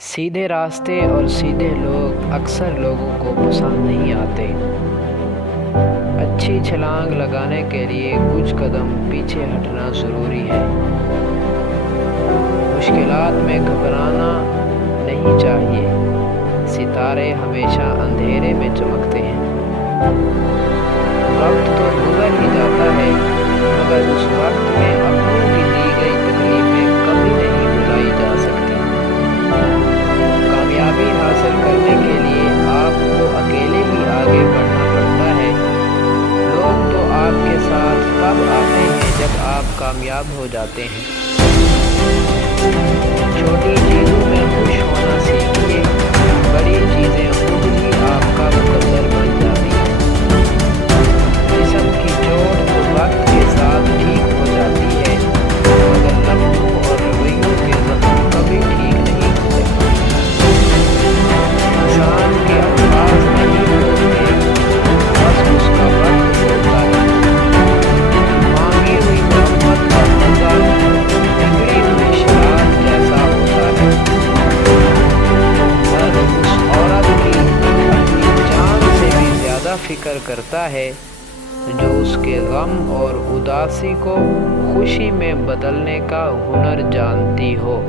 سیدھے راستے اور سیدھے لوگ اکثر لوگوں کو پسند نہیں آتے۔ اچھی چھلانگ لگانے کے لیے کچھ قدم پیچھے ہٹنا ضروری ہے۔ مشکلات میں گھبرانا نہیں چاہیے۔ ستارے ہمیشہ اندھیرے میں چمکتے ہیں۔ وقت تو گزر ہی جاتا ہے، مگر اس وقت میں اپنوں کی دی گئی تکلیفیں کبھی نہیں بھلائی جا سکتی۔ کامیابی حاصل کرنے کے لیے آپ کو اکیلے ہی آگے بڑھنا پڑتا ہے۔ لوگ تو آپ کے ساتھ تب آتے ہیں جب آپ کامیاب ہو جاتے ہیں۔ چھوٹی چیزوں میں خوش ہونا سیکھیے، بڑی چیزیں خود ہی آپ کا مقدر بن جاتی ہیں۔ جسم کی چوٹ تو وقت کے ساتھ ٹھیک ہو جاتی ہے، مگر لفظوں اور رویوں کے زخم کبھی ٹھیک نہیں ہوتے۔ انسان کے الفاظ نہیں ہوتے، بس اس کا وقت ہوتا ہے۔ مانگی ہوئی محبت کا مزہ بگڑی ہوئی شراب جیسا ہوتا ہے۔ مرد اس عورت کی اپنی جان سے بھی زیادہ فکر کرتا ہے جو اس کے غم اور اداسی کو خوشی میں بدلنے کا ہنر جانتی ہو۔